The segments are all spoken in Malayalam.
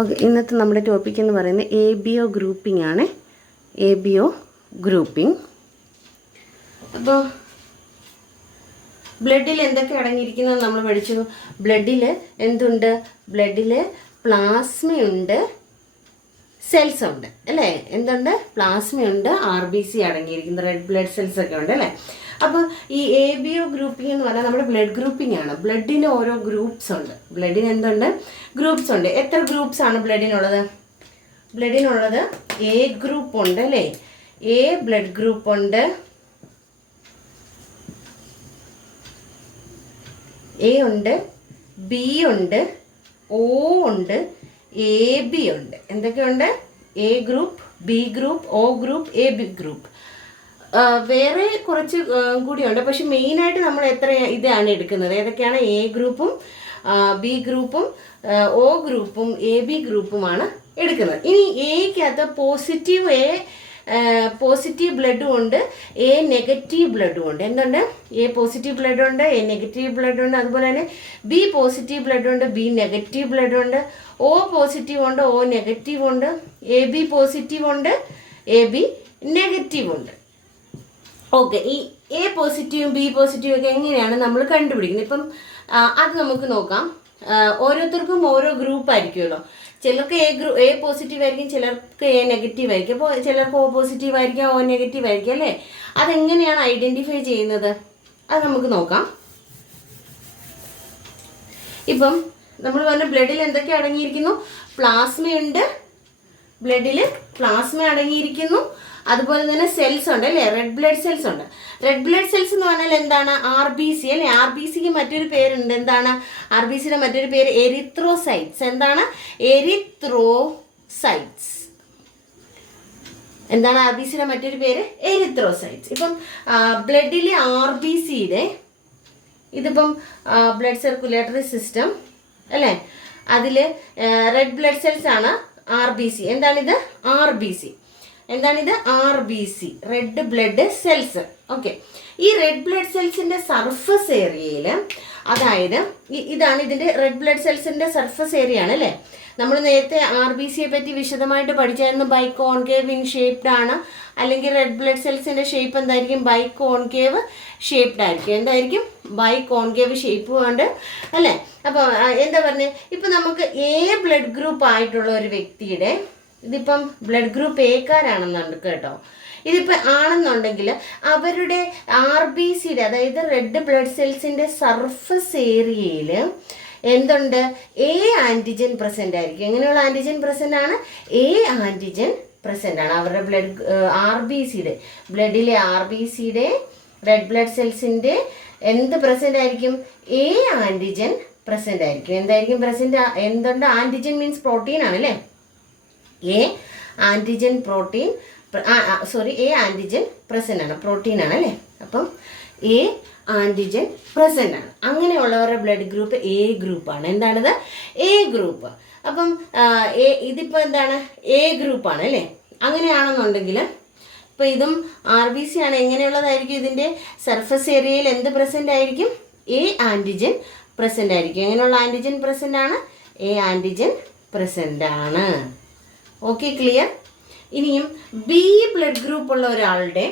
ഓക്കെ, ഇന്നത്തെ നമ്മുടെ ടോപ്പിക് എന്ന് പറയുന്നത് ABO ഗ്രൂപ്പിംഗ് ആണ്. ABO grouping. അപ്പോൾ ബ്ലഡിൽ എന്തൊക്കെ അടങ്ങിയിരിക്കുന്നത് നമ്മൾ പഠിച്ചു. ബ്ലഡിൽ എന്തുണ്ട്? ബ്ലഡിൽ പ്ലാസ്മയുണ്ട്, സെൽസ് ഉണ്ട് അല്ലേ? എന്തുണ്ട്? പ്ലാസ്മയുണ്ട്, RBC അടങ്ങിയിരിക്കുന്ന റെഡ് ബ്ലഡ് സെൽസ് ഒക്കെ ഉണ്ട് അല്ലേ? അപ്പോൾ ഈ ABO ഗ്രൂപ്പിംഗ് എന്ന് പറഞ്ഞാൽ നമ്മുടെ ബ്ലഡ് ഗ്രൂപ്പിംഗ് ആണ്. ബ്ലഡിന് ഓരോ ഗ്രൂപ്പ്സ് ഉണ്ട്. ബ്ലഡിന് എന്തുണ്ട്? ഗ്രൂപ്പ്സ് ഉണ്ട്. എത്ര ഗ്രൂപ്പ്സ് ആണ് ബ്ലഡിനുള്ളത്? ബ്ലഡിനുള്ളത് A ഗ്രൂപ്പ് ഉണ്ട് അല്ലേ? A ബ്ലഡ് ഗ്രൂപ്പ് ഉണ്ട്, A ഉണ്ട്, B ഉണ്ട്, O ഉണ്ട്, AB ഉണ്ട്. എന്തൊക്കെയുണ്ട്? A group, B group, O group, AB group. വേറെ കുറച്ച് കൂടിയുണ്ട്. പക്ഷെ മെയിനായിട്ട് നമ്മൾ എത്ര ഇതാണ് എടുക്കുന്നത്? ഏതൊക്കെയാണ്? A ഗ്രൂപ്പും B ഗ്രൂപ്പും O ഗ്രൂപ്പും AB ഗ്രൂപ്പുമാണ് എടുക്കുന്നത്. ഇനി Aക്കകത്ത് പോസിറ്റീവ് ബ്ലഡും ഉണ്ട്, A നെഗറ്റീവ് ബ്ലഡും ഉണ്ട്. എന്തുണ്ട്? A പോസിറ്റീവ് ബ്ലഡ് ഉണ്ട്, A നെഗറ്റീവ് ബ്ലഡ് ഉണ്ട്. അതുപോലെ തന്നെ B പോസിറ്റീവ് ബ്ലഡ് ഉണ്ട്, B നെഗറ്റീവ് ബ്ലഡ് ഉണ്ട്. O പോസിറ്റീവ് ഉണ്ട്, O നെഗറ്റീവ് ഉണ്ട്. AB പോസിറ്റീവ് ഉണ്ട്, AB നെഗറ്റീവ് ഉണ്ട്. ഓക്കെ, ഈ A പോസിറ്റീവും B പോസിറ്റീവും ഒക്കെ എങ്ങനെയാണ് നമ്മൾ കണ്ടുപിടിക്കുന്നത്? ഇപ്പം അത് നമുക്ക് നോക്കാം. ഓരോരുത്തർക്കും ഓരോ ഗ്രൂപ്പ് ആയിരിക്കുമല്ലോ. ചിലർക്ക് A പോസിറ്റീവ് ആയിരിക്കും, ചിലർക്ക് A നെഗറ്റീവ് ആയിരിക്കും. അപ്പോൾ ചിലർക്ക് O പോസിറ്റീവ് ആയിരിക്കും, O നെഗറ്റീവ് ആയിരിക്കും അല്ലേ? അതെങ്ങനെയാണ് ഐഡൻറ്റിഫൈ ചെയ്യുന്നത്? അത് നമുക്ക് നോക്കാം. ഇപ്പം നമ്മൾ പറഞ്ഞ ബ്ലഡിൽ എന്തൊക്കെ അടങ്ങിയിരിക്കുന്നു? പ്ലാസ്മയുണ്ട്, ബ്ലഡിൽ പ്ലാസ്മ അടങ്ങിയിരിക്കുന്നു. അതുപോലെ തന്നെ സെൽസ് ഉണ്ട് അല്ലേ? റെഡ് ബ്ലഡ് സെൽസ് ഉണ്ട്. റെഡ് ബ്ലഡ് സെൽസ് എന്ന് പറഞ്ഞാൽ എന്താണ്? RBC അല്ലേ? RBCക്ക് മറ്റൊരു പേരുണ്ട്. എന്താണ് RBCയുടെ മറ്റൊരു പേര്? എരിത്രോസൈറ്റ്സ്. എന്താണ്? എരിത്രോസൈറ്റ്സ്. എന്താണ് RBCയുടെ മറ്റൊരു പേര്? എരിത്രോസൈറ്റ്സ്. ഇപ്പം ബ്ലഡിലെ RBCയുടെ ഇതിപ്പം ബ്ലഡ് സർക്കുലേറ്ററി സിസ്റ്റം അല്ലേ? അതിൽ റെഡ് ബ്ലഡ് സെൽസ് ആണ് RBC. എന്താണിത്? RBC. എന്താണിത്? RBC, red blood cells. Okay, ഈ റെഡ് ബ്ലഡ് സെൽസിൻ്റെ സർഫസ് ഏരിയയിൽ, അതായത് ഇതാണ് ഇതിൻ്റെ റെഡ് ബ്ലഡ് സെൽസിൻ്റെ സർഫസ് ഏരിയ ആണ് അല്ലേ? നമ്മൾ നേരത്തെ RBCയെ പറ്റി വിശദമായിട്ട് പഠിച്ചായിരുന്നു. ബൈകോൺകേവ് ഇൻ ഷേപ്ഡ് ആണ്, അല്ലെങ്കിൽ റെഡ് ബ്ലഡ് സെൽസിൻ്റെ ഷേപ്പ് എന്തായിരിക്കും? ബൈകോൺകേവ് ഷേപ്ഡ് ആയിരിക്കും. എന്തായിരിക്കും? ബൈകോൺകേവ് ഷേപ്പ് കൊണ്ട് അല്ലേ? അപ്പോൾ എന്താ പറഞ്ഞത്? ഇപ്പം നമുക്ക് A ബ്ലഡ് ഗ്രൂപ്പ് ആയിട്ടുള്ള ഒരു വ്യക്തിയുടെ, ഇതിപ്പം ബ്ലഡ് ഗ്രൂപ്പ് Aക്കാരാണെന്നുണ്ട് കേട്ടോ. ഇതിപ്പോൾ ആണെന്നുണ്ടെങ്കിൽ അവരുടെ RBCയുടെ, അതായത് റെഡ് ബ്ലഡ് സെൽസിൻ്റെ സർഫസ് ഏരിയയിൽ എന്തുണ്ട്? A ആൻറ്റിജൻ പ്രസൻ്റ് ആയിരിക്കും. എങ്ങനെയുള്ള ആൻറ്റിജൻ പ്രസൻ്റ് ആണ്? A ആൻറ്റിജൻ പ്രസൻ്റ് ആണ്. അവരുടെ RBCയുടെ, ബ്ലഡിലെ RBCയുടെ റെഡ് ബ്ലഡ് സെൽസിൻ്റെ എന്ത് പ്രസൻ്റ് ആയിരിക്കും? A ആൻറ്റിജൻ പ്രസൻ്റ് ആയിരിക്കും. എന്തായിരിക്കും പ്രസൻ്റ്? എന്തുണ്ട്? ആൻറ്റിജൻ മീൻസ് പ്രോട്ടീൻ ആണ് അല്ലേ? A antigen protein, A antigen present ആണ്, പ്രോട്ടീൻ ആണ് അല്ലേ? അപ്പം A ആൻറ്റിജൻ പ്രസൻ്റ് ആണ്. അങ്ങനെയുള്ളവരുടെ ബ്ലഡ് ഗ്രൂപ്പ് A ഗ്രൂപ്പാണ്. എന്താണിത്? A group. അപ്പം ഇതിപ്പോൾ എന്താണ്? A ഗ്രൂപ്പാണ് അല്ലേ? അങ്ങനെയാണെന്നുണ്ടെങ്കിൽ ഇപ്പോൾ ഇതും RBC ആണ്. എങ്ങനെയുള്ളതായിരിക്കും? ഇതിൻ്റെ സർഫസ് ഏരിയയിൽ എന്ത് പ്രസൻ്റ് ആയിരിക്കും? A ആൻറ്റിജൻ പ്രസൻ്റ് ആയിരിക്കും. എങ്ങനെയുള്ള ആൻറ്റിജൻ പ്രസൻ്റ് ആണ്? A ആൻറ്റിജൻ പ്രസൻ്റ് ആണ്. Okay, clear? ഇനിയും B ബ്ലഡ് ഗ്രൂപ്പ് ഉള്ള ഒരാളുടെ,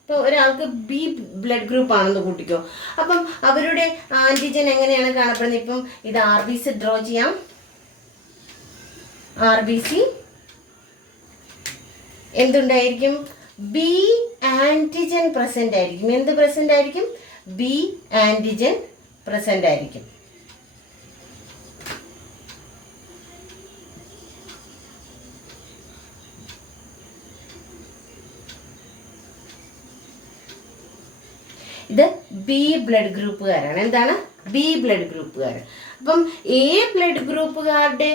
ഇപ്പോൾ ഒരാൾക്ക് B ബ്ലഡ് ഗ്രൂപ്പ് ആണെന്ന് കൂട്ടിക്കോ. അപ്പം അവരുടെ ആൻറ്റിജൻ എങ്ങനെയാണ് കാണപ്പെടുന്നത്? ഇപ്പം ഇത് RBC ഡ്രോ ചെയ്യാം. RBC എന്തുണ്ടായിരിക്കും? B ആൻറ്റിജൻ പ്രസൻ്റ് ആയിരിക്കും. എന്ത് പ്രസൻ്റ് ആയിരിക്കും? B ആൻറ്റിജൻ പ്രസൻ്റ് ആയിരിക്കും. ഇത് B ബ്ലഡ് ഗ്രൂപ്പുകാരാണ്. എന്താണ്? B ബ്ലഡ് ഗ്രൂപ്പുകാർ. അപ്പം A ബ്ലഡ് ഗ്രൂപ്പുകാരുടെ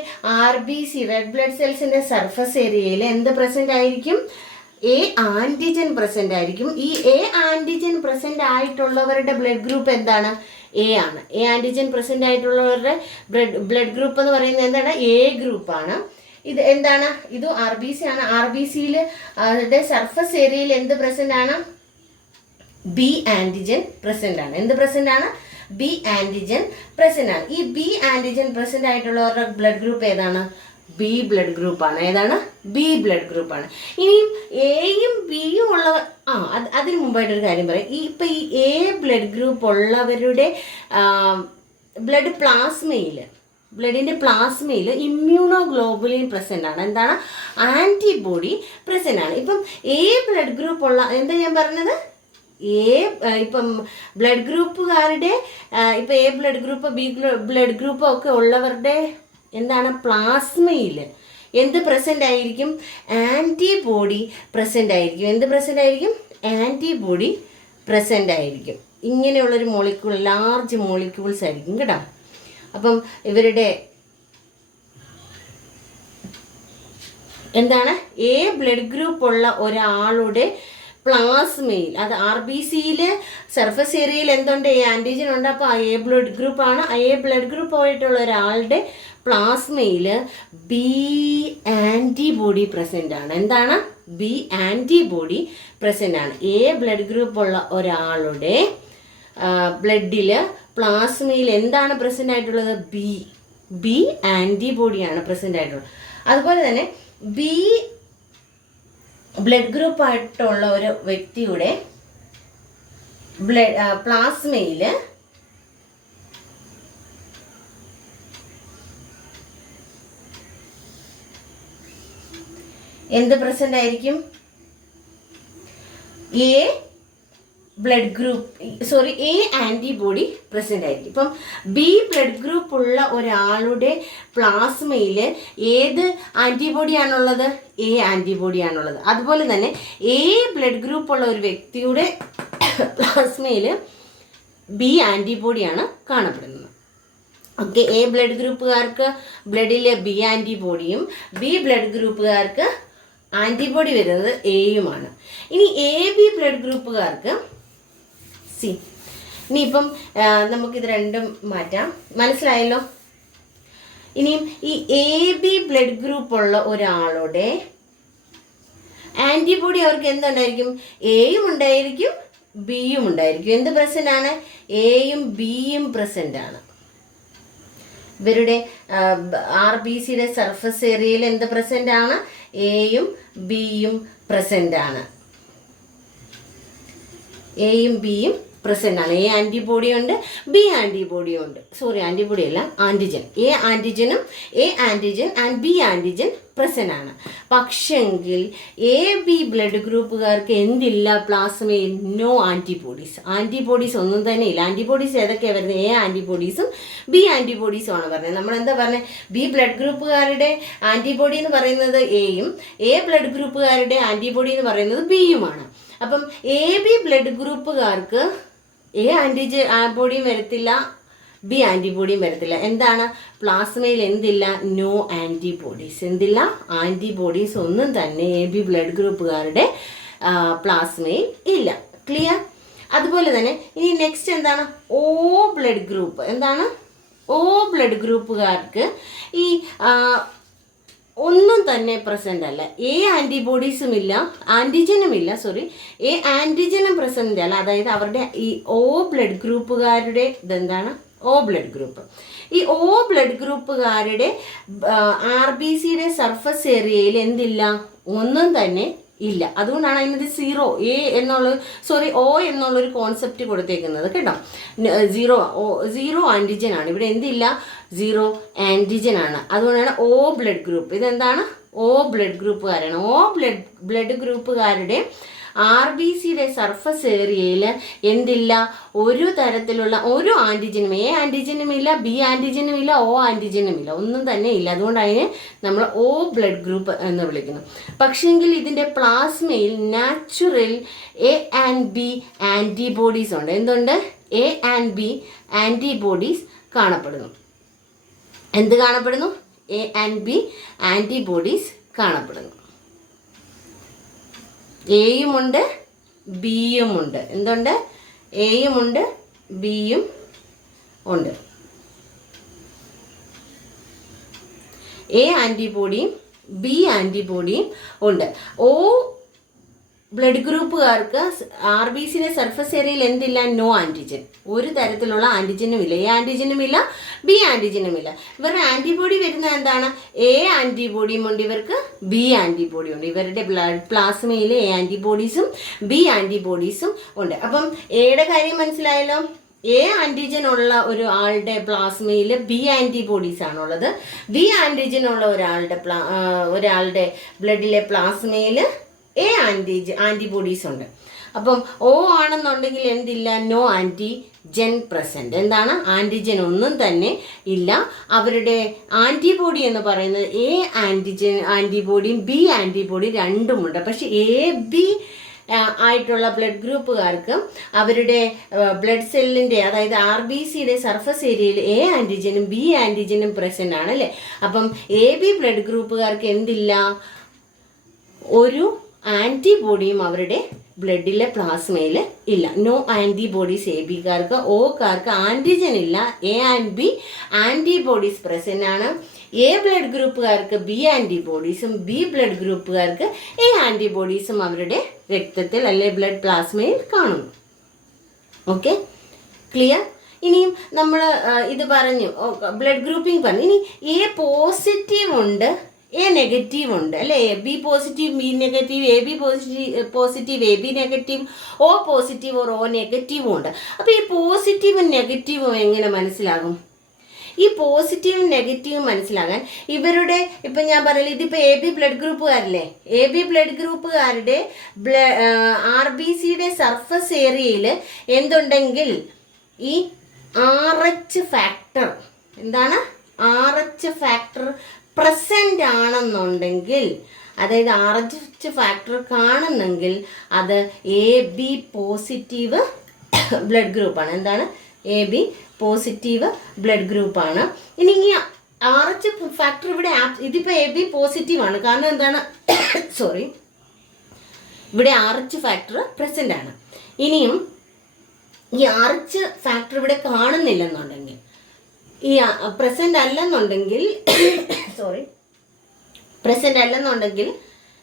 RBC, റെഡ് ബ്ലഡ് സെൽസിൻ്റെ സർഫസ് ഏരിയയിൽ എന്ത് പ്രസൻ്റ് ആയിരിക്കും? A ആൻറ്റിജൻ പ്രസൻ്റ് ആയിരിക്കും. ഈ A ആൻറ്റിജൻ പ്രസൻ്റ് ആയിട്ടുള്ളവരുടെ ബ്ലഡ് ഗ്രൂപ്പ് എന്താണ്? A ആണ്. A ആൻറ്റിജൻ പ്രസൻ്റ് ആയിട്ടുള്ളവരുടെ ബ്ലഡ് ഗ്രൂപ്പ് എന്ന് പറയുന്നത് എന്താണ്? A ഗ്രൂപ്പാണ്. ഇത് എന്താണ്? ഇത് RBC ആണ്. RBCയിൽ സർഫസ് ഏരിയയിൽ എന്ത് പ്രസൻ്റ് ആണ്? B ആൻറ്റിജൻ പ്രസൻ്റ് ആണ്. എന്ത് പ്രസൻ്റ് ആണ്? B ആൻറ്റിജൻ പ്രസൻ്റ് ആണ്. ഈ B ആൻറ്റിജൻ പ്രസൻ്റ് ആയിട്ടുള്ളവരുടെ ബ്ലഡ് ഗ്രൂപ്പ് ഏതാണ്? ബി ബ്ലഡ് ഗ്രൂപ്പാണ്. ഏതാണ്? ബി ബ്ലഡ് ഗ്രൂപ്പാണ്. ഇനിയും എയും ബിയും ഉള്ളവർ അതിന് മുമ്പായിട്ടൊരു കാര്യം പറയാം. ഇപ്പം ഈ എ ബ്ലഡ് ഗ്രൂപ്പ് ഉള്ളവരുടെ ബ്ലഡിൻ്റെ പ്ലാസ്മയിൽ ഇമ്മ്യൂണോഗ്ലോബുലിൻ പ്രസൻ്റ് ആണ്. എന്താണ്? ആൻറ്റിബോഡി പ്രസൻ്റ് ആണ്. ഇപ്പം എ ബ്ലഡ് ഗ്രൂപ്പ് ഉള്ള, എന്താ ഞാൻ പറഞ്ഞത്, ഇപ്പം ബ്ലഡ് ഗ്രൂപ്പുകാരുടെ ഇപ്പം A blood group B blood group ഒക്കെ ഉള്ളവരുടെ എന്താണ്? പ്ലാസ്മയിൽ എന്ത് പ്രസൻ്റ് ആയിരിക്കും? ആൻറ്റിബോഡി പ്രസൻ്റ് ആയിരിക്കും. എന്ത് പ്രസൻ്റ് ആയിരിക്കും? ആൻറ്റിബോഡി പ്രസൻ്റ് ആയിരിക്കും. ഇങ്ങനെയുള്ളൊരു മോളിക്യൂൾ, ലാർജ് മോളിക്യൂൾസ് ആയിരിക്കും കേട്ടോ. അപ്പം ഇവരുടെ എന്താണ്? എ ബ്ലഡ് ഗ്രൂപ്പ് ഉള്ള ഒരാളുടെ പ്ലാസ്മയിൽ, അത് RBCയിൽ സർഫസ് ഏരിയയിൽ എന്തുണ്ട്? ആൻറ്റിജൻ ഉണ്ട്. അപ്പോൾ എ ബ്ലഡ് ഗ്രൂപ്പാണ്. എ ബ്ലഡ് ഗ്രൂപ്പ് ആയിട്ടുള്ള ഒരാളുടെ പ്ലാസ്മയിൽ ബി ആൻറ്റിബോഡി പ്രസൻ്റ് ആണ്. എന്താണ്? ബി ആൻറ്റിബോഡി പ്രസൻ്റ് ആണ്. എ ബ്ലഡ് ഗ്രൂപ്പ് ഉള്ള ഒരാളുടെ ബ്ലഡിൽ പ്ലാസ്മയിൽ എന്താണ് പ്രസൻ്റ് ആയിട്ടുള്ളത്? ബി ആൻറ്റിബോഡിയാണ് പ്രസൻ്റ് ആയിട്ടുള്ളത്. അതുപോലെ തന്നെ ബി ബ്ലഡ് ഗ്രൂപ്പ് ആയിട്ടുള്ള ഒരു വ്യക്തിയുടെ പ്ലാസ്മയിൽ എന്ത് പ്രസൻ്റ് ആയിരിക്കും? എ ആൻറ്റിബോഡി പ്രസൻ്റ് ആയിരിക്കും. ഇപ്പം ബി ബ്ലഡ് ഗ്രൂപ്പ് ഉള്ള ഒരാളുടെ പ്ലാസ്മയിൽ ഏത് ആൻറ്റിബോഡിയാണുള്ളത്? എ ആൻറ്റിബോഡിയാണുള്ളത്. അതുപോലെ തന്നെ എ ബ്ലഡ് ഗ്രൂപ്പ് ഉള്ള ഒരു വ്യക്തിയുടെ പ്ലാസ്മയിൽ ബി ആൻറ്റിബോഡിയാണ് കാണപ്പെടുന്നത്. ഓക്കെ, എ ബ്ലഡ് ഗ്രൂപ്പുകാർക്ക് ബ്ലഡിലെ ബി ആൻറ്റിബോഡിയും ബി ബ്ലഡ് ഗ്രൂപ്പുകാർക്ക് ആൻറ്റിബോഡി വരുന്നത് എയുമാണ്. ഇനി എ ബി ബ്ലഡ് ഗ്രൂപ്പുകാർക്ക് ഇനിയിപ്പം നമുക്കിത് രണ്ടും മാറ്റാം. മനസ്സിലായല്ലോ? ഇനിയും ഈ എ ബി ബ്ലഡ് ഗ്രൂപ്പ് ഉള്ള ഒരാളുടെ ആൻറ്റിബോഡി അവർക്ക് എന്തുണ്ടായിരിക്കും? എയും ഉണ്ടായിരിക്കും ബിയും ഉണ്ടായിരിക്കും. എന്ത് പ്രസൻ്റ് ആണ്? എയും ബിയും പ്രസൻ്റ് ആണ്. ഇവരുടെ RBCയുടെ സർഫസ് ഏരിയയിൽ എന്ത് പ്രസൻ്റ് ആണ്? എയും ബിയും പ്രസൻ്റ് ആണ്. എയും ബിയും പ്രസൻ്റ് ആണ്. എ ആൻറ്റിബോഡി ഉണ്ട്, ബി ആൻറ്റിബോഡിയും ഉണ്ട്. ആൻറ്റിബോഡി അല്ല, ആൻറ്റിജൻ. എ ആൻറ്റിജനും ആൻഡ് ബി ആൻറ്റിജൻ പ്രസൻ്റ് ആണ്. പക്ഷെങ്കിൽ എ ബി ബ്ലഡ് ഗ്രൂപ്പുകാർക്ക് എന്തില്ല? പ്ലാസ്മയിൽ നോ ആൻറ്റിബോഡീസ് ഒന്നും തന്നെ ഇല്ല. ആൻറ്റിബോഡീസ് ഏതൊക്കെയാണ് വരുന്നത്? എ ആൻറ്റിബോഡീസും ബി ആൻറ്റിബോഡീസും ആണ് പറഞ്ഞത്. നമ്മളെന്താ പറഞ്ഞത്? ബി ബ്ലഡ് ഗ്രൂപ്പുകാരുടെ ആൻറ്റിബോഡി എന്ന് പറയുന്നത് എയും എ ബ്ലഡ് ഗ്രൂപ്പുകാരുടെ ആൻറ്റിബോഡി എന്ന് പറയുന്നത് ബിയുമാണ്. അപ്പം എ ബി ബ്ലഡ് ഗ്രൂപ്പുകാർക്ക് എ ആൻറ്റിബോഡിയും വരത്തില്ല, ബി ആൻറ്റിബോഡിയും വരത്തില്ല. എന്താണ്? പ്ലാസ്മയിൽ എന്തില്ല? No antibodies. എന്തില്ല? ആൻറ്റിബോഡീസ് ഒന്നും തന്നെ എ ബി ബ്ലഡ് ഗ്രൂപ്പുകാരുടെ പ്ലാസ്മയിൽ ഇല്ല. ക്ലിയർ? അതുപോലെ തന്നെ ഇനി നെക്സ്റ്റ് എന്താണ്? ഓ ബ്ലഡ് ഗ്രൂപ്പ്. എന്താണ്? ഓ ബ്ലഡ് ഗ്രൂപ്പുകാർക്ക് ഈ ഒന്നും തന്നെ പ്രസൻ്റ് അല്ല. എ ആൻറ്റിബോഡീസും ഇല്ല, എ ആൻറ്റിജനും പ്രസൻ്റ് അല്ല. അതായത് അവരുടെ ഈ ഓ ബ്ലഡ് ഗ്രൂപ്പുകാരുടെ ഇതെന്താണ്? ഓ ബ്ലഡ് ഗ്രൂപ്പ്. ഈ ഓ ബ്ലഡ് ഗ്രൂപ്പുകാരുടെ RBCയുടെ സർഫസ് ഏരിയയിൽ എന്തില്ല? ഒന്നും തന്നെ ഇല്ല. അതുകൊണ്ടാണ് അതിനത് ഓ എന്നുള്ളൊരു കോൺസെപ്റ്റ് കൊടുത്തേക്കുന്നത് കേട്ടോ. സീറോ ആൻറ്റിജൻ ആണ്. ഇവിടെ എന്തില്ല? സീറോ ആൻറ്റിജൻ ആണ്. അതുകൊണ്ടാണ് ഓ ബ്ലഡ് ഗ്രൂപ്പ്. ഇതെന്താണ്? ഓ ബ്ലഡ് ഗ്രൂപ്പുകാരാണ്. ഓ ബ്ലഡ് ഗ്രൂപ്പുകാരുടെ RBCയുടെ സർഫസ് ഏരിയയിൽ എന്തില്ല? ഒരു തരത്തിലുള്ള ഒരു ആൻറ്റിജനും, എ ആൻറ്റിജനും ഇല്ല, ബി ആൻറ്റിജനും ഇല്ല, ഓ ആൻറ്റിജനും ഇല്ല, ഒന്നും തന്നെ ഇല്ല. അതുകൊണ്ട് അതിനെ നമ്മൾ ഓ ബ്ലഡ് ഗ്രൂപ്പ് എന്ന് വിളിക്കുന്നു. പക്ഷേങ്കിൽ ഇതിൻ്റെ പ്ലാസ്മയിൽ natural A and B antibodies ഉണ്ട്. എന്തുണ്ട്? എ ആൻഡ് ബി ആൻറ്റിബോഡീസ് കാണപ്പെടുന്നു. എന്ത് കാണപ്പെടുന്നു? എ ആൻഡ് ബി ആൻറ്റിബോഡീസ് കാണപ്പെടുന്നു. എയുമുണ്ട് ബിയുമുണ്ട്. എന്തുണ്ട്? എയുമുണ്ട് ബിയും ഉണ്ട്. എ ആൻറ്റിബോഡിയും ബി ആൻറ്റിബോഡിയും ഉണ്ട്. ഓ ബ്ലഡ് ഗ്രൂപ്പുകാർക്ക് RBCയുടെ സർഫസ് ഏരിയയിൽ എന്തില്ല? No antigen. ഒരു തരത്തിലുള്ള ആൻറ്റിജനും ഇല്ല. എ ആൻറ്റിജനും ഇല്ല, ബി ആൻറ്റിജനും ഇല്ല. ഇവരുടെ ആൻറ്റിബോഡി വരുന്നത് എന്താണ്? എ ആൻറ്റിബോഡിയും ഉണ്ട്, ഇവർക്ക് ബി ആൻറ്റിബോഡി ഉണ്ട്. ഇവരുടെ ബ്ലഡ് പ്ലാസ്മയിൽ എ ആൻറ്റിബോഡീസും ബി ആൻറ്റിബോഡീസും ഉണ്ട്. അപ്പം എയുടെ കാര്യം മനസ്സിലായല്ലോ. എ ആൻറ്റിജൻ ഉള്ള ഒരു ആളുടെ പ്ലാസ്മയിൽ ബി ആൻറ്റിബോഡീസ് ആണുള്ളത്. ബി ആൻറ്റിജൻ ഉള്ള ഒരാളുടെ ബ്ലഡിലെ പ്ലാസ്മയിൽ എ ആൻറ്റിബോഡീസ് ഉണ്ട്. അപ്പം O ആണെന്നുണ്ടെങ്കിൽ എന്തില്ല? No antigen present. എന്താണ്? ആൻറ്റിജൻ ഒന്നും തന്നെ ഇല്ല. അവരുടെ ആൻറ്റിബോഡി എന്ന് പറയുന്നത് എ ആൻറ്റിബോഡിയും ബി ആൻറ്റിബോഡി രണ്ടുമുണ്ട്. പക്ഷെ AB ആയിട്ടുള്ള ബ്ലഡ് ഗ്രൂപ്പുകാർക്ക് അവരുടെ ബ്ലഡ് സെല്ലിൻ്റെ, അതായത് RBCയുടെ സർഫസ് ഏരിയയിൽ എ ആൻറ്റിജനും ബി ആൻറ്റിജനും പ്രസൻ്റ് ആണ് അല്ലേ. അപ്പം AB ബ്ലഡ് ഗ്രൂപ്പുകാർക്ക് എന്തില്ല? ഒരു ആൻറ്റിബോഡിയും അവരുടെ ബ്ലഡിലെ പ്ലാസ്മയിൽ ഇല്ല. നോ ആൻറ്റിബോഡീസ് ABക്കാർക്ക്. Oക്കാർക്ക് ആൻറ്റിജൻ ഇല്ല. A and B antibodies present ആണ്. A ബ്ലഡ് ഗ്രൂപ്പുകാർക്ക് B ആൻറ്റിബോഡീസും B ബ്ലഡ് ഗ്രൂപ്പുകാർക്ക് A ആൻറ്റിബോഡീസും അവരുടെ രക്തത്തിൽ അല്ലെ ബ്ലഡ് പ്ലാസ്മയിൽ കാണുന്നു. Okay, clear? ഇനിയും നമ്മൾ ഇത് പറഞ്ഞു, ബ്ലഡ് ഗ്രൂപ്പിംഗ് പറഞ്ഞു. ഇനി A പോസിറ്റീവ് ഉണ്ട്, A നെഗറ്റീവ് ഉണ്ട് അല്ലേ. B positive, B negative, AB positive, AB negative, O positive or O നെഗറ്റീവും ഉണ്ട്. അപ്പോൾ ഈ പോസിറ്റീവും നെഗറ്റീവും എങ്ങനെ മനസ്സിലാകും? ഈ പോസിറ്റീവും നെഗറ്റീവും മനസ്സിലാകാൻ ഇവരുടെ, ഇപ്പം ഞാൻ പറയില്ല, ഇതിപ്പോൾ AB ബ്ലഡ് ഗ്രൂപ്പുകാരല്ലേ, AB ബ്ലഡ് ഗ്രൂപ്പുകാരുടെ RBCയുടെ സർഫസ് ഏരിയയിൽ എന്തുണ്ടെങ്കിൽ ഈ RH ഫാക്ടർ, എന്താണ്? RH ഫാക്ടർ പ്രസൻ്റ് ആണെന്നുണ്ടെങ്കിൽ, അതായത് RH ഫാക്ടർ കാണുന്നെങ്കിൽ അത് AB പോസിറ്റീവ് ബ്ലഡ് ഗ്രൂപ്പാണ്. എന്താണ്? AB പോസിറ്റീവ് ബ്ലഡ് ഗ്രൂപ്പാണ്. ഇനി ഈ RH ഫാക്ടർ ഇവിടെ ഇതിപ്പോൾ AB പോസിറ്റീവാണ്. കാരണം എന്താണ്? സോറി, ഇവിടെ RH ഫാക്ടർ പ്രസൻ്റ് ആണ്. ഇനിയും ഈ RH ഫാക്ടർ ഇവിടെ കാണുന്നില്ലെന്നുണ്ടെങ്കിൽ, ഈ പ്രസൻ്റ് അല്ലെന്നുണ്ടെങ്കിൽ പ്രസൻ്റ് അല്ലെന്നുണ്ടെങ്കിൽ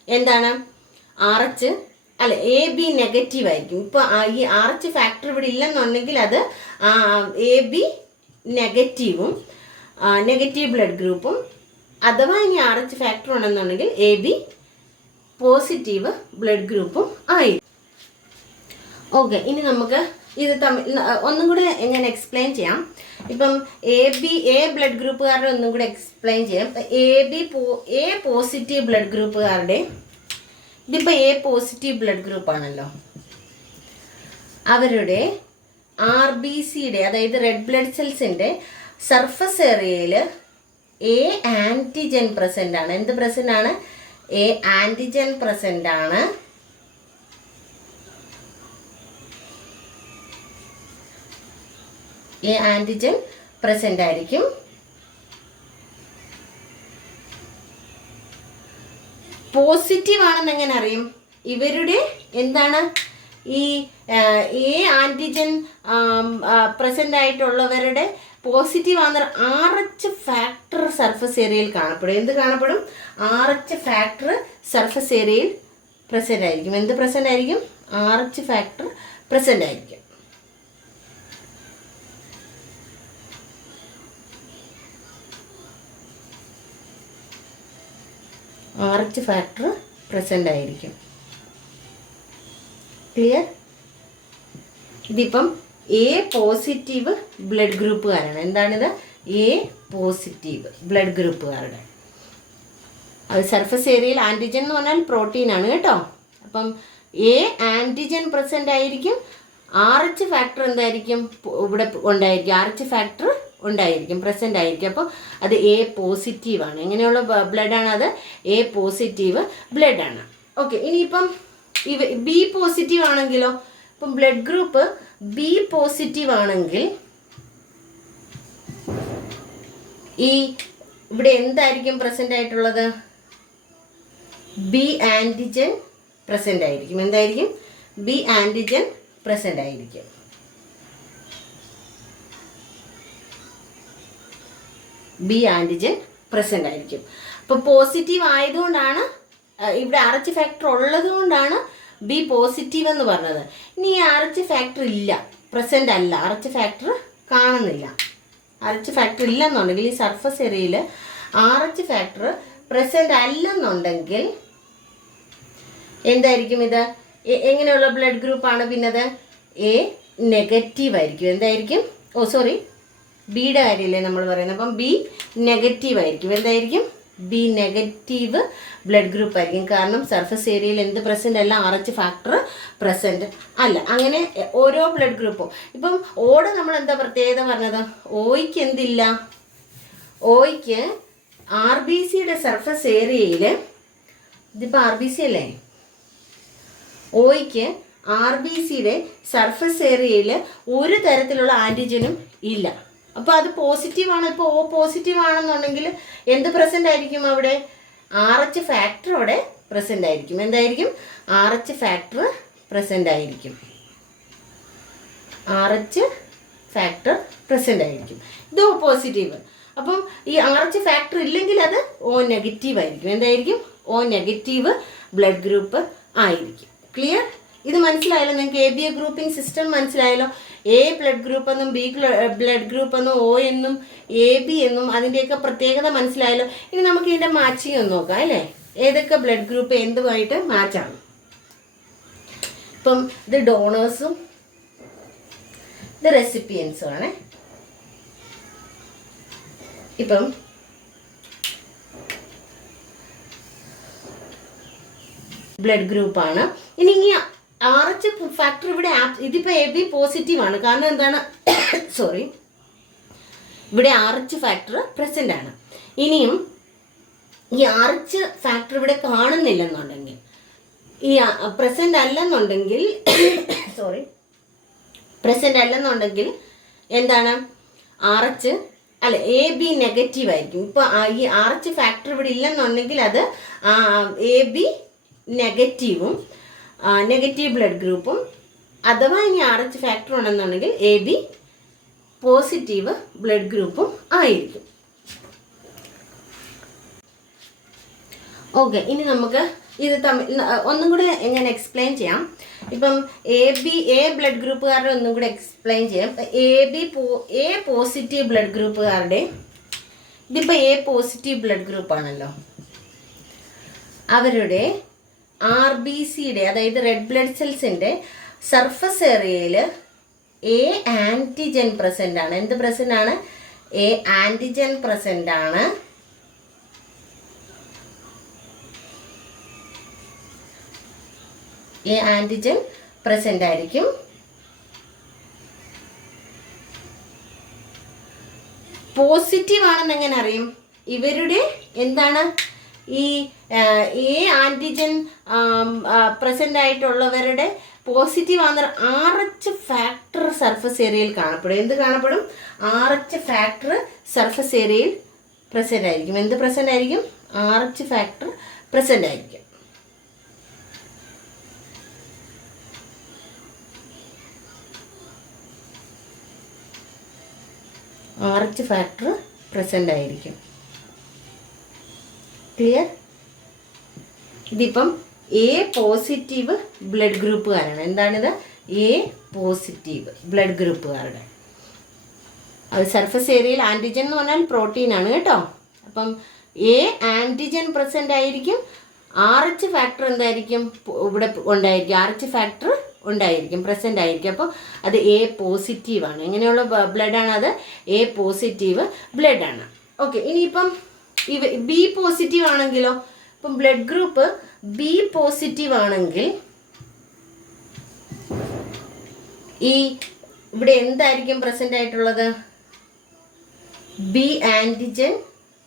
എന്താണ്? RH അല്ല, AB നെഗറ്റീവ് ആയിരിക്കും. ഇപ്പോൾ ഈ RH ഫാക്ടർ ഇവിടെ ഇല്ലെന്നുണ്ടെങ്കിൽ അത് AB നെഗറ്റീവും നെഗറ്റീവ് ബ്ലഡ് ഗ്രൂപ്പും, അഥവാ ഇനി RH ഫാക്ടർ ഉണ്ടെന്നുണ്ടെങ്കിൽ AB പോസിറ്റീവ് ബ്ലഡ് ഗ്രൂപ്പും ആയി. ഓക്കെ, ഇനി നമുക്ക് ഇത് തമ്മിൽ ഒന്നും കൂടെ എങ്ങനെ എക്സ്പ്ലെയിൻ ചെയ്യാം. ഇപ്പം A ബ്ലഡ് ഗ്രൂപ്പുകാരുടെ ഒന്നും കൂടെ എക്സ്പ്ലെയിൻ ചെയ്യാം. A പോസിറ്റീവ് ബ്ലഡ് ഗ്രൂപ്പുകാരുടെ, ഇതിപ്പോൾ A പോസിറ്റീവ് ബ്ലഡ് ഗ്രൂപ്പാണല്ലോ, അവരുടെ RBCയുടെ, അതായത് റെഡ് ബ്ലഡ് സെൽസിൻ്റെ സർഫസ് ഏരിയയിൽ A ആൻറ്റിജൻ പ്രസൻ്റ് ആണ്. എന്ത് പ്രസൻ്റ് ആണ്? A ആൻറ്റിജൻ പ്രസൻ്റ് ആണ്. A ആൻറ്റിജൻ പ്രസൻ്റ് ആയിരിക്കും. പോസിറ്റീവ് ആണെന്ന് എങ്ങനെ അറിയും? ഇവരുടെ എന്താണ്? ഈ A ആൻറ്റിജൻ പ്രസൻ്റ് ആയിട്ടുള്ളവരുടെ പോസിറ്റീവ് ആണെന്ന് RH ഫാക്ടർ സർഫസ് ഏരിയയിൽ കാണപ്പെടും. എന്ത് കാണപ്പെടും? RH ഫാക്ടർ സർഫസ് ഏരിയയിൽ പ്രസൻ്റ് ആയിരിക്കും. എന്ത് പ്രസൻ്റ് ആയിരിക്കും? RH ഫാക്ടർ പ്രസൻ്റ് ആയിരിക്കും. RH ഫാക്ടർ പ്രസൻ്റ് ആയിരിക്കും. ക്ലിയർ? ഇതിപ്പം A പോസിറ്റീവ് ബ്ലഡ് ഗ്രൂപ്പുകാരാണ്. എന്താണിത്? A പോസിറ്റീവ് ബ്ലഡ് ഗ്രൂപ്പുകാരുടെ അത് സർഫസ് ഏരിയയിൽ ആൻറ്റിജൻ എന്ന് പറഞ്ഞാൽ പ്രോട്ടീനാണ് കേട്ടോ. അപ്പം A ആൻറ്റിജൻ പ്രസൻ്റ് ആയിരിക്കും. RH ഫാക്ടർ എന്തായിരിക്കും? ഇവിടെ ഉണ്ടായിരിക്കും. RH ഫാക്ടർ ഉണ്ടായിരിക്കും, പ്രസൻ്റ് ആയിരിക്കും. അപ്പോൾ അത് A പോസിറ്റീവാണ്. എങ്ങനെയുള്ള ബ്ലഡാണ് അത്? A പോസിറ്റീവ് ബ്ലഡാണ്. ഓക്കെ, ഇനിയിപ്പം B പോസിറ്റീവ് ആണെങ്കിലോ? ഇപ്പം ബ്ലഡ് ഗ്രൂപ്പ് B പോസിറ്റീവ് ആണെങ്കിൽ ഈ ഇവിടെ എന്തായിരിക്കും പ്രസൻ്റ് ആയിട്ടുള്ളത്? B ആൻറ്റിജൻ പ്രസൻ്റ് ആയിരിക്കും. എന്തായിരിക്കും? B ആൻറ്റിജൻ പ്രസൻ്റ് ആയിരിക്കും. B ആൻറ്റിജൻ പ്രസൻ്റ് ആയിരിക്കും. അപ്പോൾ പോസിറ്റീവ് ആയതുകൊണ്ടാണ്, ഇവിടെ RH ഫാക്ടർ ഉള്ളത് കൊണ്ടാണ് ബി പോസിറ്റീവ് എന്ന് പറഞ്ഞത്. ഇനി ഈ RH ഫാക്ടർ ഇല്ല, പ്രസൻ്റ് അല്ല, RH ഫാക്ടർ കാണുന്നില്ല. RH ഫാക്ടർ ഇല്ലെന്നുണ്ടെങ്കിൽ ഈ സർഫസ് ഏരിയയിൽ RH ഫാക്ടർ പ്രസൻ്റ് അല്ലെന്നുണ്ടെങ്കിൽ എന്തായിരിക്കും ഇത്? എങ്ങനെയുള്ള ബ്ലഡ് ഗ്രൂപ്പാണ് പിന്നത്? എ നെഗറ്റീവ് ആയിരിക്കും. എന്തായിരിക്കും? ബിയുടെ കാര്യമല്ലേ നമ്മൾ പറയുന്നത്. അപ്പം ബി നെഗറ്റീവ് ആയിരിക്കും. എന്തായിരിക്കും? ബി നെഗറ്റീവ് ബ്ലഡ് ഗ്രൂപ്പ് ആയിരിക്കും. കാരണം സർഫസ് ഏരിയയിൽ എന്ത് പ്രസൻ്റ് അല്ല? RH ഫാക്ടർ പ്രസൻറ്റ് അല്ല. അങ്ങനെ ഓരോ ബ്ലഡ് ഗ്രൂപ്പും. ഇപ്പം ഓടെ നമ്മൾ എന്താ പ്രത്യേകത പറഞ്ഞത്? ഓയ്ക്ക് എന്തില്ല? ഓയ്ക്ക് RBCയുടെ സർഫസ് ഏരിയയിൽ, ഇതിപ്പോൾ RBC അല്ലേ, ഓയ്ക്ക് RBCയുടെ സർഫസ് ഏരിയയിൽ ഒരു തരത്തിലുള്ള ആൻറ്റിജനും ഇല്ല. അപ്പോൾ അത് പോസിറ്റീവാണ്. ഇപ്പോൾ O പോസിറ്റീവ് ആണെന്നുണ്ടെങ്കിൽ എന്ത് പ്രസൻ്റ് ആയിരിക്കും അവിടെ? RH ഫാക്ടർ അവിടെ പ്രസൻ്റ് ആയിരിക്കും. എന്തായിരിക്കും? RH ഫാക്ടർ പ്രസൻ്റ് ആയിരിക്കും. RH ഫാക്ടർ പ്രസൻ്റ് ആയിരിക്കും. ഇത് O പോസിറ്റീവ്. അപ്പം ഈ RH ഫാക്ടർ ഇല്ലെങ്കിൽ അത് O നെഗറ്റീവ് ആയിരിക്കും. എന്തായിരിക്കും? O നെഗറ്റീവ് ബ്ലഡ് ഗ്രൂപ്പ് ആയിരിക്കും. ക്ലിയർ? ഇത് മനസ്സിലായല്ലോ നിങ്ങൾക്ക്? AB ഗ്രൂപ്പിംഗ് സിസ്റ്റം മനസ്സിലായല്ലോ? A ബ്ലഡ് ഗ്രൂപ്പ് എന്നും B ബ്ലഡ് ഗ്രൂപ്പ് എന്നും O എന്നും AB എന്നും അതിൻ്റെയൊക്കെ പ്രത്യേകത മനസ്സിലായല്ലോ? ഇനി നമുക്ക് ഇതിൻ്റെ മാച്ചിങ് ഒന്ന് നോക്കാം അല്ലേ? ഏതൊക്കെ ബ്ലഡ് ഗ്രൂപ്പ് എന്തുമായിട്ട് മാച്ചാണ്? ഇപ്പം ഇത് ഡോണേഴ്സും ഇത് റെസിപ്പിയൻസും ആണ്. ഇപ്പം ബ്ലഡ് ഗ്രൂപ്പാണ്. ഇനി RH ഫാക്ടർ ഇവിടെ ഇതിപ്പോൾ AB പോസിറ്റീവ് ആണ്. കാരണം എന്താണ്? ഇവിടെ RH ഫാക്ടർ പ്രസൻ്റ് ആണ്. ഇനിയും ഈ RH ഫാക്ടർ ഇവിടെ കാണുന്നില്ലെന്നുണ്ടെങ്കിൽ, ഈ പ്രസൻ്റ് അല്ലെന്നുണ്ടെങ്കിൽ എന്താണ്? RH അല്ല, AB നെഗറ്റീവ് ആയിരിക്കും. ഇപ്പോൾ ഈ RH ഫാക്ടർ ഇവിടെ ഇല്ലെന്നുണ്ടെങ്കിൽ അത് AB നെഗറ്റീവും നെഗറ്റീവ് ബ്ലഡ് ഗ്രൂപ്പും, അഥവാ ഇനി RH ഫാക്ടർ ഉണ്ടെന്നുണ്ടെങ്കിൽ AB പോസിറ്റീവ് ബ്ലഡ് ഗ്രൂപ്പും ആയിരിക്കും. ഓക്കെ, ഇനി നമുക്ക് ഇത് തമ്മിൽ ഒന്നും കൂടെ എങ്ങനെ എക്സ്പ്ലെയിൻ ചെയ്യാം. ഇപ്പം A ബ്ലഡ് ഗ്രൂപ്പുകാരുടെ ഒന്നും കൂടെ എക്സ്പ്ലെയിൻ ചെയ്യാം. A പോസിറ്റീവ് ബ്ലഡ് ഗ്രൂപ്പുകാരുടെ, ഇതിപ്പോൾ A പോസിറ്റീവ് ബ്ലഡ് ഗ്രൂപ്പാണല്ലോ, അവരുടെ RBCയുടെ, അതായത് റെഡ് ബ്ലഡ് സെൽസിൻ്റെ സർഫസ് ഏരിയയിൽ A ആൻറ്റിജൻ പ്രസൻ്റ് ആണ്. എന്ത് പ്രസൻ്റ് ആണ്? A ആൻറ്റിജൻ പ്രസൻ്റ് ആണ്. A ആൻറ്റിജൻ പ്രസൻ്റ് ആയിരിക്കും. പോസിറ്റീവ് ആണെന്ന് എങ്ങനെ അറിയും? ഇവരുടെ എന്താണ്? ഈ A ആൻറ്റിജൻ പ്രസൻ്റ് ആയിട്ടുള്ളവരുടെ പോസിറ്റീവ് ആണെന്ന് RH ഫാക്ടർ സർഫസ് ഏരിയയിൽ കാണപ്പെടും. എന്ത് കാണപ്പെടും? RH ഫാക്ടർ സർഫസ് ഏരിയയിൽ പ്രസൻ്റ് ആയിരിക്കും. എന്ത് പ്രസൻ്റ് ആയിരിക്കും? RH ഫാക്ടർ പ്രസൻ്റ് ആയിരിക്കും. RH ഫാക്ടർ പ്രസൻ്റ് ആയിരിക്കും. ക്ലിയർ? ഇതിപ്പം A പോസിറ്റീവ് ബ്ലഡ് ഗ്രൂപ്പുകാരാണ്. എന്താണിത്? A positive blood ഗ്രൂപ്പുകാരുടെ. അത് സർഫസ് ഏരിയയിൽ ആൻറ്റിജൻ എന്ന് പറഞ്ഞാൽ പ്രോട്ടീനാണ് കേട്ടോ. അപ്പം A ആൻറ്റിജൻ പ്രസൻ്റ് ആയിരിക്കും. RH ഫാക്ടർ എന്തായിരിക്കും? ഇവിടെ ഉണ്ടായിരിക്കും. RH ഫാക്ടർ ഉണ്ടായിരിക്കും, പ്രസൻ്റ് ആയിരിക്കും. അപ്പോൾ അത് A പോസിറ്റീവാണ്. എങ്ങനെയുള്ള ബ്ലഡാണ് അത്? A പോസിറ്റീവ് ബ്ലഡാണ്. ഓക്കെ, ഇനിയിപ്പം B പോസിറ്റീവ് ആണെങ്കിലോ? ഇപ്പം ബ്ലഡ് ഗ്രൂപ്പ് B പോസിറ്റീവ് ആണെങ്കിൽ ഇവിടെ എന്തായിരിക്കും പ്രസൻ്റ് ആയിട്ടുള്ളത്? B ആൻറ്റിജൻ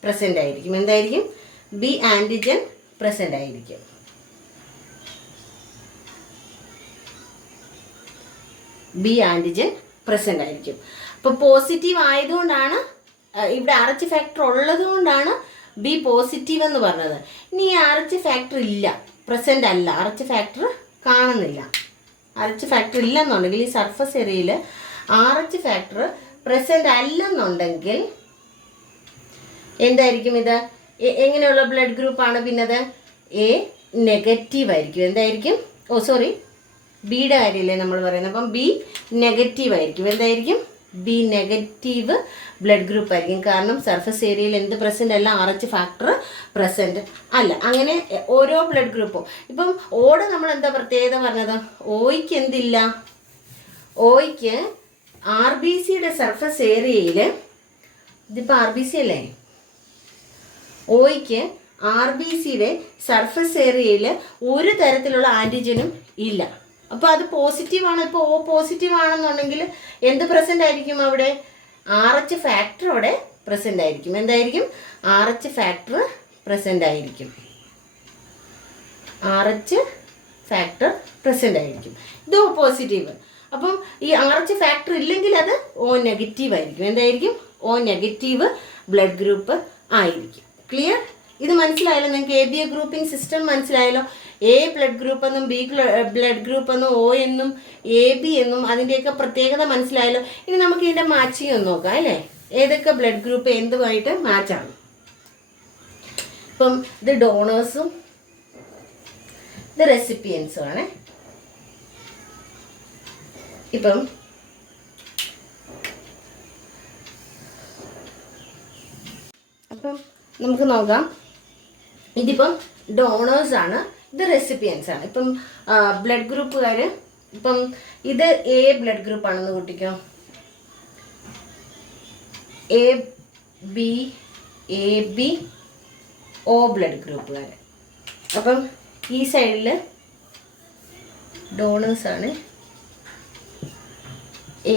പ്രസൻ്റ് ആയിരിക്കും. എന്തായിരിക്കും? B ആൻറ്റിജൻ പ്രസൻ്റ് ആയിരിക്കും. B ആൻറ്റിജൻ പ്രസൻ്റ് ആയിരിക്കും. അപ്പോൾ പോസിറ്റീവ് ആയതുകൊണ്ടാണ്, ഇവിടെ RH ഫാക്ടർ ഉള്ളത് കൊണ്ടാണ് B പോസിറ്റീവ് എന്ന് പറഞ്ഞത്. ഇനി ഈ RH ഫാക്ടർ ഇല്ല, പ്രസൻ്റ് അല്ല, RH ഫാക്ടർ കാണുന്നില്ല. RH ഫാക്ടർ ഇല്ലെന്നുണ്ടെങ്കിൽ ഈ സർഫസ് ഏരിയയിൽ RH ഫാക്ടർ പ്രസൻ്റ് അല്ലെന്നുണ്ടെങ്കിൽ എന്തായിരിക്കും ഇത്? എങ്ങനെയുള്ള ബ്ലഡ് ഗ്രൂപ്പാണ് പിന്നത്? A നെഗറ്റീവ് ആയിരിക്കും. എന്തായിരിക്കും? സോറി, ബിയുടെ കാര്യമല്ലേ നമ്മൾ പറയുന്നത്. അപ്പം ബി നെഗറ്റീവ് ആയിരിക്കും. എന്തായിരിക്കും? ബി നെഗറ്റീവ് ബ്ലഡ് ഗ്രൂപ്പ് ആയിരിക്കും. കാരണം സർഫസ് ഏരിയയിൽ എന്ത് പ്രസൻറ്റ് അല്ല? RH ഫാക്ടർ പ്രസൻറ്റ് അല്ല. അങ്ങനെ ഓരോ ബ്ലഡ് ഗ്രൂപ്പും. ഇപ്പം ഓടെ നമ്മൾ എന്താ പ്രത്യേകത പറഞ്ഞത്? ഓയ്ക്ക് എന്തില്ല? ഓയ്ക്ക് RBCയുടെ സർഫസ് ഏരിയയിൽ, ഇതിപ്പോൾ RBC അല്ലേ, ഓയ്ക്ക് RBCയുടെ സർഫസ് ഏരിയയിൽ ഒരു തരത്തിലുള്ള ആൻറ്റിജനും ഇല്ല. അപ്പോൾ അത് പോസിറ്റീവാണ്. ഇപ്പോൾ O പോസിറ്റീവ് ആണെന്നുണ്ടെങ്കിൽ എന്ത് പ്രസൻ്റ് ആയിരിക്കും അവിടെ? RH ഫാക്ടർ അവിടെ പ്രസൻ്റ് ആയിരിക്കും. എന്തായിരിക്കും? RH ഫാക്ടർ പ്രസൻ്റ് ആയിരിക്കും. RH ഫാക്ടർ പ്രസൻ്റ് ആയിരിക്കും. ഇത് O പോസിറ്റീവ്. അപ്പം ഈ RH ഫാക്ടർ ഇല്ലെങ്കിൽ അത് O നെഗറ്റീവ് ആയിരിക്കും. എന്തായിരിക്കും? O നെഗറ്റീവ് ബ്ലഡ് ഗ്രൂപ്പ് ആയിരിക്കും. ക്ലിയർ? ഇത് മനസ്സിലായല്ലോ നിങ്ങൾക്ക്? AB ഗ്രൂപ്പിംഗ് സിസ്റ്റം മനസ്സിലായല്ലോ? A ബ്ലഡ് ഗ്രൂപ്പ് എന്നും B ബ്ലഡ് ഗ്രൂപ്പ് എന്നും O എന്നും AB എന്നും അതിൻ്റെയൊക്കെ പ്രത്യേകത മനസ്സിലായല്ലോ. ഇനി നമുക്ക് ഇതിൻ്റെ മാച്ചിങ് ഒന്ന് നോക്കാം അല്ലേ? ഏതൊക്കെ ബ്ലഡ് ഗ്രൂപ്പ് എന്തുമായിട്ട് മാച്ചാണ്? ഇപ്പം ഇത് ഡോണേഴ്സും ഇത് റെസിപ്പിയൻസും ആണ്. ഇപ്പം നമുക്ക് നോക്കാം. ഇതിപ്പം ഡോണേഴ്സ് ആണ്, ഇത് റെസിപ്പിയൻസ് ആണ്. ഇപ്പം ബ്ലഡ് ഗ്രൂപ്പുകാർ, ഇപ്പം ഇത് A ബ്ലഡ് ഗ്രൂപ്പ് ആണെന്ന് കൂട്ടിക്കോ. AB O ബ്ലഡ് ഗ്രൂപ്പുകാർ. അപ്പം ഈ സൈഡിൽ ഡോണേഴ്സ് ആണ്.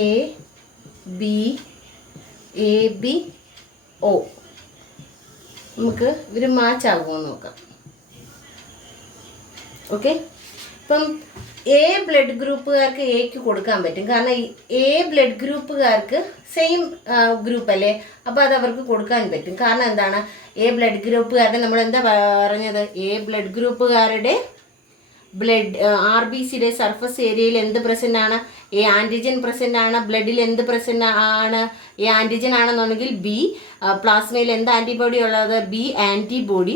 AB O. നമുക്ക് ഇവർ മാച്ച് ആകുമോ നോക്കാം. ഓക്കെ, ഇപ്പം A ബ്ലഡ് ഗ്രൂപ്പുകാർക്ക് Aക്ക് കൊടുക്കാൻ പറ്റും. കാരണം A ബ്ലഡ് ഗ്രൂപ്പുകാർക്ക് സെയിം ഗ്രൂപ്പ് അല്ലേ, അപ്പോൾ അത് അവർക്ക് കൊടുക്കാൻ പറ്റും. കാരണം എന്താണ്? A ബ്ലഡ് ഗ്രൂപ്പുകാരുടെ നമ്മൾ എന്താ പറഞ്ഞത്? A ബ്ലഡ് ഗ്രൂപ്പുകാരുടെ ബ്ലഡ് RBCയുടെ സർഫസ് ഏരിയയിൽ എന്ത് പ്രസൻ്റ് ആണ്? A ആൻറ്റിജൻ പ്രസൻ്റ് ആണ്. ബ്ലഡിൽ എന്ത് പ്രസൻ്റ് ആണ്? A ആൻറ്റിജൻ ആണെന്നുണ്ടെങ്കിൽ B പ്ലാസ്മയിൽ എന്ത് ആൻറ്റിബോഡി ഉള്ളത്? B ആൻറ്റിബോഡി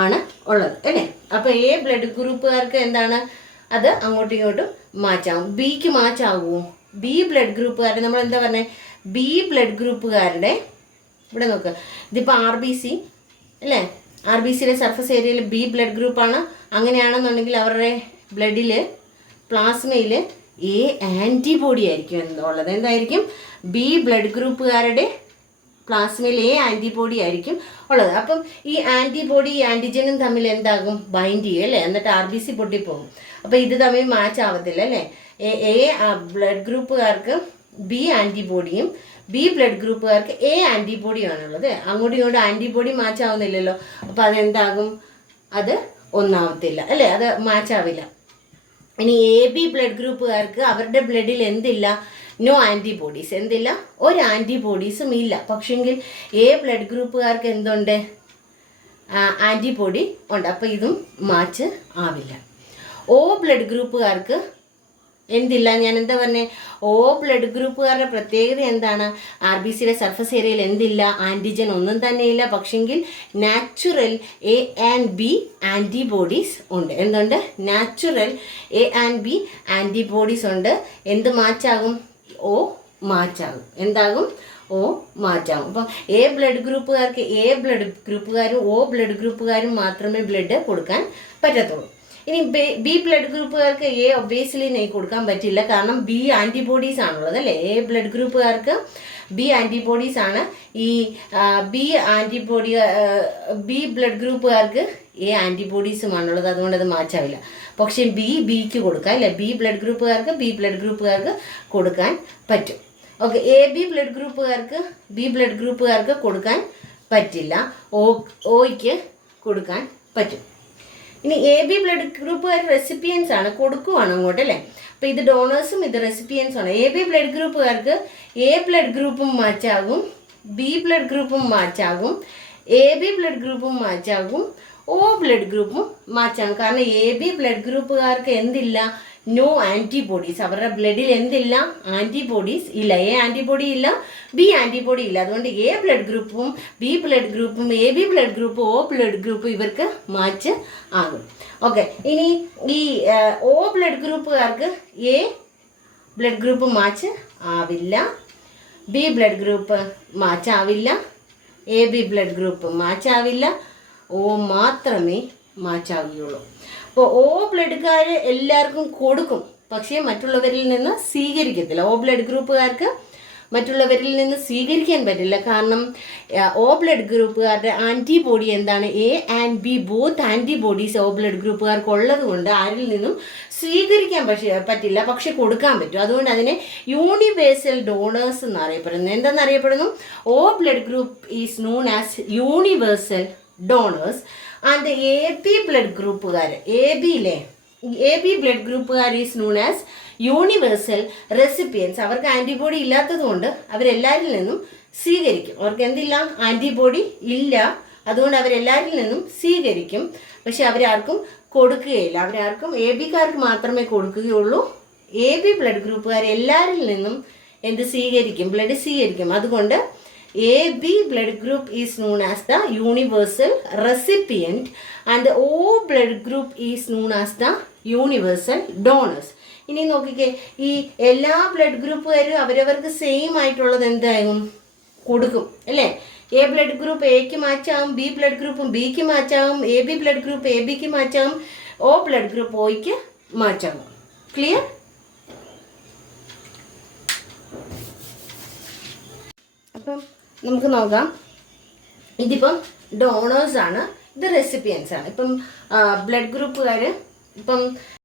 ആണ് ഉള്ളത് അല്ലേ? അപ്പോൾ A ബ്ലഡ് ഗ്രൂപ്പുകാർക്ക് എന്താണ്? അത് അങ്ങോട്ടും ഇങ്ങോട്ടും മാച്ചാകും. Bക്ക് മാച്ചാകുമോ? B ബ്ലഡ് ഗ്രൂപ്പുകാരുടെ നമ്മൾ എന്താ പറഞ്ഞത്? B ബ്ലഡ് ഗ്രൂപ്പുകാരുടെ ഇവിടെ നോക്കുക, ഇതിപ്പോൾ RBC അല്ലേ? RBCയുടെ സർഫസ് ഏരിയയിൽ B ബ്ലഡ് ഗ്രൂപ്പാണ്. അങ്ങനെയാണെന്നുണ്ടെങ്കിൽ അവരുടെ ബ്ലഡിൽ പ്ലാസ്മയിൽ A ആൻറ്റിബോഡി ആയിരിക്കും എന്നുള്ളത്. എന്തായിരിക്കും? B ബ്ലഡ് ഗ്രൂപ്പുകാരുടെ പ്ലാസ്മയിൽ A ആൻറ്റിബോഡി ആയിരിക്കും ഉള്ളത്. അപ്പം ഈ ആൻറ്റിബോഡി ആൻറ്റിജനും തമ്മിൽ എന്താകും? ബൈൻഡ് ചെയ്യും അല്ലേ? എന്നിട്ട് RBC പൊട്ടിപ്പോകും. അപ്പോൾ ഇത് തമ്മിൽ മാച്ച് ആവത്തില്ല അല്ലേ? A ബ്ലഡ് ഗ്രൂപ്പുകാർക്ക് B ആൻറ്റിബോഡിയും B ബ്ലഡ് ഗ്രൂപ്പുകാർക്ക് A ആൻറ്റിബോഡിയാണുള്ളത്. അങ്ങോട്ടും ഇങ്ങോട്ടും ആൻറ്റിബോഡി മാച്ച് ആവുന്നില്ലല്ലോ. അപ്പോൾ അതെന്താകും? അത് ഒന്നാവത്തില്ല അല്ലേ? അത് മാച്ച് ആവില്ല. ഇനി AB ബ്ലഡ് ഗ്രൂപ്പുകാർക്ക് അവരുടെ ബ്ലഡിൽ എന്തില്ല? No antibodies. എന്തില്ല? ഒരു ആൻറ്റിബോഡീസും ഇല്ല. പക്ഷെങ്കിൽ A ബ്ലഡ് ഗ്രൂപ്പുകാർക്ക് എന്തുണ്ട്? ആൻറ്റിബോഡി ഉണ്ട്. അപ്പോൾ ഇതും മാച്ച് ആവില്ല. O ബ്ലഡ് ഗ്രൂപ്പുകാർക്ക് എന്തില്ല? ഞാൻ എന്താ പറഞ്ഞേ? O ബ്ലഡ് ഗ്രൂപ്പുകാരുടെ പ്രത്യേകത എന്താണ്? RBCയുടെ സർഫസ് ഏരിയയിൽ എന്തില്ല? ആൻറ്റിജൻ ഒന്നും തന്നെ ഇല്ല. പക്ഷെങ്കിൽ natural A and B antibodies ഉണ്ട്. എന്തുണ്ട്? Natural A and B antibodies ഉണ്ട്. എന്ത് മാച്ചാകും? O മാച്ചാകും. എന്താകും? O മാച്ചാകും. അപ്പം A ബ്ലഡ് ഗ്രൂപ്പുകാർക്ക് A ബ്ലഡ് ഗ്രൂപ്പുകാരും O ബ്ലഡ് ഗ്രൂപ്പുകാരും മാത്രമേ ബ്ലഡ് കൊടുക്കാൻ പറ്റത്തുള്ളൂ. ഇനി B ബ്ലഡ് ഗ്രൂപ്പുകാർക്ക് A ഒബ്വിയസ്ലി കൊടുക്കാൻ പറ്റില്ല. കാരണം B ആൻറ്റിബോഡീസ് ആണുള്ളത് അല്ലേ? A ബ്ലഡ് ഗ്രൂപ്പുകാർക്ക് B ആൻറ്റിബോഡീസ് ആണ്. ഈ B ബ്ലഡ് ഗ്രൂപ്പുകാർക്ക് A ആൻറ്റിബോഡീസുമാണുള്ളത്. അതുകൊണ്ട് അത് മാച്ചാവില്ല. പക്ഷേ Bക്ക് കൊടുക്കാം അല്ലേ? B ബ്ലഡ് ഗ്രൂപ്പുകാർക്ക് കൊടുക്കാൻ പറ്റും. ഓക്കെ, AB ബ്ലഡ് ഗ്രൂപ്പുകാർക്ക് B ബ്ലഡ് ഗ്രൂപ്പുകാർക്ക് കൊടുക്കാൻ പറ്റില്ല. Oയ്ക്ക് കൊടുക്കാൻ പറ്റും. ഇനി AB ബ്ലഡ് ഗ്രൂപ്പുകാർ റെസിപ്പിയൻസ് ആണ്, കൊടുക്കുവാണ് അങ്ങോട്ട് അല്ലേ? അപ്പോൾ ഇത് ഡോണേഴ്സും ഇത് റെസിപ്പിയൻസും ആണ്. AB ബ്ലഡ് ഗ്രൂപ്പുകാർക്ക് A ബ്ലഡ് ഗ്രൂപ്പും മാച്ചാകും, B ബ്ലഡ് ഗ്രൂപ്പും മാച്ചാകും, AB ബ്ലഡ് ഗ്രൂപ്പും മാച്ചാകും, O ബ്ലഡ് ഗ്രൂപ്പും മാച്ചാകും. കാരണം AB ബ്ലഡ് ഗ്രൂപ്പുകാർക്ക് എന്തില്ല? No antibodies. അവരുടെ ബ്ലഡിൽ എന്തില്ല? ആൻറ്റിബോഡീസ് ഇല്ല. എ ആൻറ്റിബോഡി ഇല്ല, ബി ആൻറ്റിബോഡി ഇല്ല. അതുകൊണ്ട് എ ബ്ലഡ് ഗ്രൂപ്പും ബി ബ്ലഡ് ഗ്രൂപ്പും എ ബി ബ്ലഡ് ഗ്രൂപ്പും ഒ ബ്ലഡ് ഗ്രൂപ്പും ഇവർക്ക് മാച്ച് ആകും. ഓക്കെ, ഇനി ഈ ഒ ബ്ലഡ് ഗ്രൂപ്പുകാർക്ക് എ ബ്ലഡ് ഗ്രൂപ്പ് മാച്ച് ആവില്ല, ബി ബ്ലഡ് ഗ്രൂപ്പ് മാച്ച് ആവില്ല, A B blood group match ആവില്ല, ഒ മാത്രമേ മാച്ച് ആവുകയുള്ളൂ. അപ്പോൾ ഒ ബ്ലഡുകാർ എല്ലാവർക്കും കൊടുക്കും, പക്ഷേ മറ്റുള്ളവരിൽ നിന്ന് സ്വീകരിക്കത്തില്ല. ഒ ബ്ലഡ് ഗ്രൂപ്പുകാർക്ക് മറ്റുള്ളവരിൽ നിന്ന് സ്വീകരിക്കാൻ പറ്റില്ല. കാരണം ഒ ബ്ലഡ് ഗ്രൂപ്പുകാരുടെ ആൻറ്റിബോഡി എന്താണ്? A and B both antibodies O blood ഗ്രൂപ്പുകാർക്ക് ഉള്ളത് കൊണ്ട് ആരിൽ നിന്നും സ്വീകരിക്കാൻ പറ്റില്ല, പക്ഷെ കൊടുക്കാൻ പറ്റും. അതുകൊണ്ട് അതിനെ യൂണിവേഴ്സൽ ഡോണേഴ്സ് എന്നറിയപ്പെടുന്നു. എന്തെന്നറിയപ്പെടുന്നു? O blood group is known as universal donors and A B blood ഗ്രൂപ്പുകാർ, എ ബി ബ്ലഡ് ഗ്രൂപ്പുകാർ is known as universal recipients. അവർക്ക് ആൻറ്റിബോഡി ഇല്ലാത്തത് കൊണ്ട് അവരെല്ലാവരിൽ നിന്നും സ്വീകരിക്കും. അവർക്ക് എന്തില്ല? ആൻറ്റിബോഡി ഇല്ല, അതുകൊണ്ട് അവരെല്ലാവരിൽ നിന്നും സ്വീകരിക്കും, പക്ഷെ അവരാർക്കും കൊടുക്കുകയില്ല. അവരാർക്കും എ ബിക്കാർക്ക് മാത്രമേ കൊടുക്കുകയുള്ളൂ. എ ബി ബ്ലഡ് ഗ്രൂപ്പുകാർ എല്ലാവരിൽ നിന്നും എന്ത് സ്വീകരിക്കും? ബ്ലഡ് സ്വീകരിക്കും. അതുകൊണ്ട് A B blood group is known as the universal recipient and O blood group is known as the universal donors. ഇനി നോക്കിക്കേ, ഈ എല്ലാ ബ്ലഡ് ഗ്രൂപ്പുകാരും അവരവർക്ക് സെയിം ആയിട്ടുള്ളത് എന്താകും? കൊടുക്കും, അല്ലേ? എ ബ്ലഡ് ഗ്രൂപ്പ് എക്ക് മാച്ചാകും, ബി ബ്ലഡ് ഗ്രൂപ്പും ബിക്ക് മാച്ചാകും, A B blood group A ബിക്ക് മാച്ചാകും, ഒ ബ്ലഡ് ഗ്രൂപ്പ് ഒയ്ക്ക് മാച്ചാകും. ക്ലിയർ? അപ്പം നമുക്ക് നോക്കാം. ഇതിപ്പം ഡോണേഴ്സ് ആണ്, ഇത് റെസിപ്പിയൻസ് ആണ്. ഇപ്പം ബ്ലഡ് ഗ്രൂപ്പുകാർ ഇപ്പം